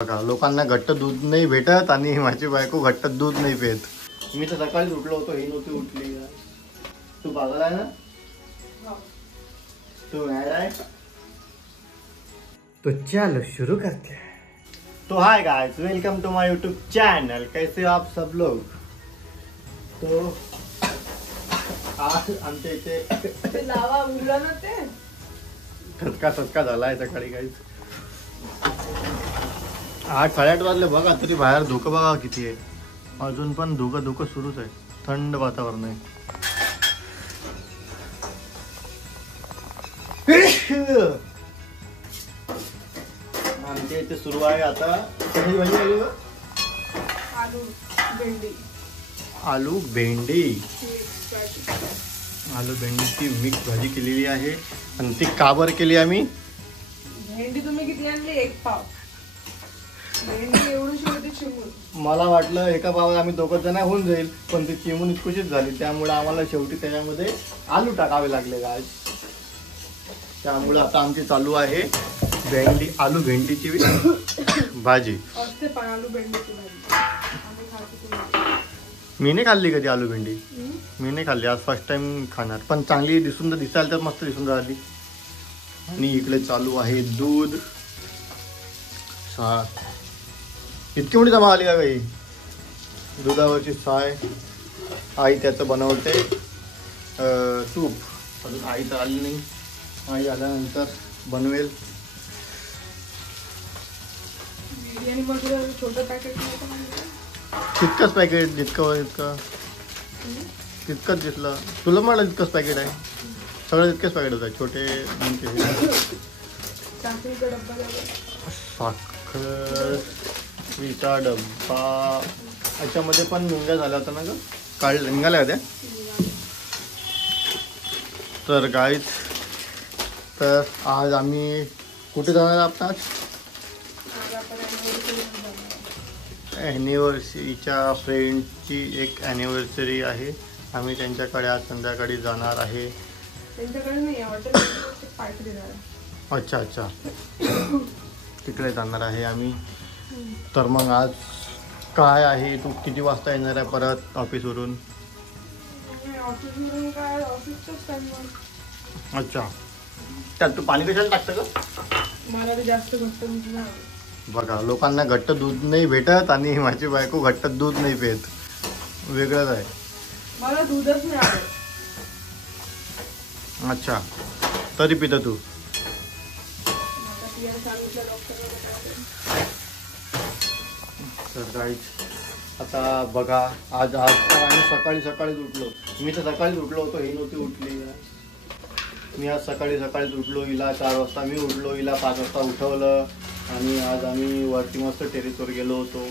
बघा लोकांना घट्ट दूध नाही भेटत आणि माझी बायको घट्ट दूध नाही पेत. मी तर सकाळीच उठलो होतो, ही नव्हती उठली. तू पागल आहे ना? तू मॅड आहे? तो चलो शुरू करते हैं. तो hi guys, welcome to my YouTube channel. कैसे हो आप सब लोग? तो आज आमच्या इथे लावा उडला ना ते ठसका झालाय सकाळी गाइस. 8-8:30 वाजले बघा, तरी बाहेर धुकं बघा किती आहे. अजून पण धुकं सुरूच आहे. थंड वातावरण आहे. आमच्या इथे सुरू आहे आता कशाची भाजी आली? आलू भेंडीची मिक्स भाजी केलेली आहे. आणि ती काबर केली आम्ही. भेंडी तुम्ही किती आणली? 1 पाव. भेंडी एवढीशी होती चिमून. मला वाटलं एका पावात आम्ही दोघं जण होऊन जाईल, पण ती चिमून इतकुशीच झाली. त्यामुळे आम्हाला शेवटी त्याच्यामध्ये आलू टाकावे लागले आज. त्यामुळे आता आमची चालू आहे आलू भेंडीची भाजी. आलू भेंडीची भाजी मी नाही खाल्ली कधी आलू भेंडी. मी नाही खाल्ली, आज फर्स्ट टाइम खाणार. पण चांगली दिसायला तर मस्त दिसून राहिली. आणि इकडे चालू आहे दूध. इतकी मोठी जमा आली का काही? दुधावरची साय. आई त्याचं बनवते तूप. अजून आई तर आली नाही. आई आल्यानंतर बनवेल. बिर्याणी मध्ये छोटं पॅकेट तितकंच पॅकेट तितकंच दिसलं तुला. मला तितकंच पॅकेट आहे. सगळं तितकंच पॅकेट होतं. छोटे साखरेचा डब्बा. याच्यामध्ये पण मुंग्या झाल्या होत्या ना ग? निघाल्या होत्या. तर गाईज, तर आज आम्ही कुठे जाणार आपण? ॲनिव्हर्सरीच्या फ्रेंडची एक ॲनिव्हर्सरी आहे. आम्ही त्यांच्याकडे आज संध्याकाळी जाणार आहे. अच्छा तिकडे जाणार आहे आम्ही. तर मग आज काय आहे? तू किती वाजता येणार आहे परत ऑफिसवरून? अच्छा, त्यात तू पाणी कशाला टाकतं का? मला जास्त घट्ट बघा लोकांना घट्ट दूध नाही भेटत आणि माझी बायको घट्ट दूध नाही पेत. वेगळंच आहे. मला दूधच नाही आवडत. अच्छा, तरी पितं तू? तर गाईज, आता बघा आज आम्ही सकाळीच उठलो. मी तर सकाळीच उठलो होतो, ही नव्हती उठली. मी आज सकाळीच उठलो. हिला 4 वाजता मी उठलो. हिला 5 वाजता उठवलं. आणि आज आम्ही वरती मस्त टेरेसवर गेलो होतो.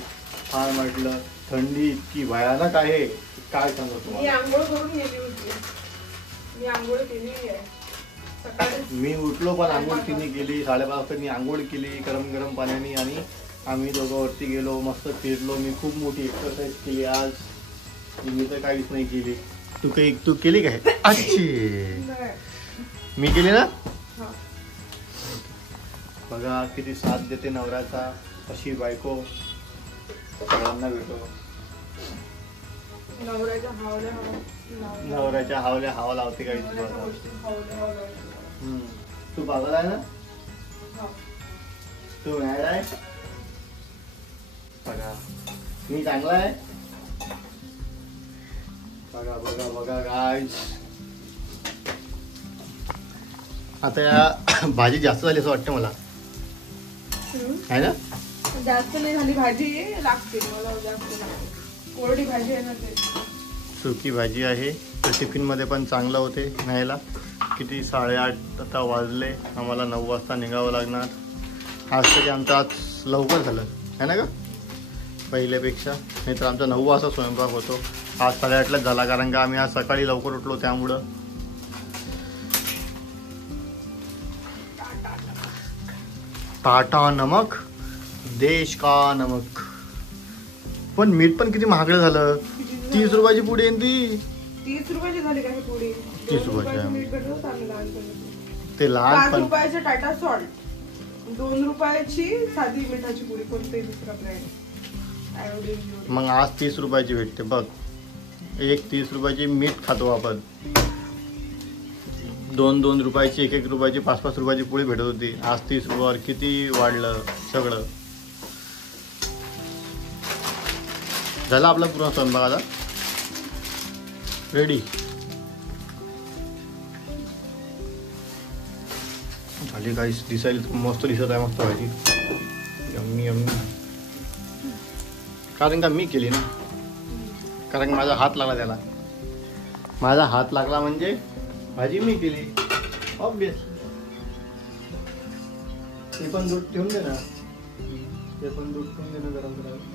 हा म्हटलं थंडी इतकी भयानक आहे काय सांगतो तुम्हाला. मी आंघोळ करून गेली होती. मी आंघोळ केली आहे सकाळी. मी उठलो पण आंघोळ तिने केली. 5:30 वाजता मी आंघोळ केली गरम पाण्याने. आणि आम्ही दोघं वरती गेलो, मस्त फिरलो. मी खूप मोठी एक्सरसाइज केली आज. मी तर काहीच नाही केली. तू केली काय? अच्छी मी केली ना. बघा किती साथ देते नवऱ्याचा. अशी बायको सगळ्यांना भेटो. नवऱ्याच्या हावल्या हवा लावते काही. तू पागल आहे ना? तू मॅड आहे? बघा मी चांगला आहे. बघा गाईज, आता या भाजी जास्त झाली असं वाटतं मला, आहे ना? जास्त नाही झाली भाजी. लागते मला जास्त लागते. कोरडी भाजी आहे ना ते. सुकी भाजी आहे. तर टिफिन मध्ये पण चांगलं होते न्यायला. किती 8:30 आता वाजले. आम्हाला 9 वाजता निघावं लागणार. आज तरी आमचं आज लवकर झालं आहे ना ग पहिल्यापेक्षा. नाही तर आमचा 9 वाजता स्वयंपाक होतो. आज 8:30लाच झाला, कारण का आम्ही आज सकाळी लवकर उठलो त्यामुळं. टाटा नमक, देश का नमक. पण मीठ पण किती महागडं झालं. 30 रुपयाची पुडी आहे ती. 30 रुपयाची झाली का पुडी? 30 रुपयाची. मीठ भेटलं ते लहान 5 रुपयाचं टाटा सॉल्ट. 2 रुपयाची साधी मिठाची पुडी, कोणतेही दुसरा ब्रँड आयोडीन. मग आज 30 रुपयाची भेटते बघ. एक 30 रुपयाची मीठ खातो आपण. 2 रुपयाची, 1 रुपयाची, 5 रुपयाची पोळी भेटत होती. आज 30 रुपयावर किती वाढलं सगळं. झाला आपला पूर्ण स्वयंपाक आता रेडी झाली. काही दिसायला मस्त दिसत आहे. मस्त भाजी यम्मी यम्मी. कारण का मी केली ना, कारण माझा हात लागला त्याला. माझा हात लागला म्हणजे भाजी मी केली ऑब्वियस. ते पण दूध ठेवून दे ना, ते पण दूध ठेवून दे ना गरम करायला.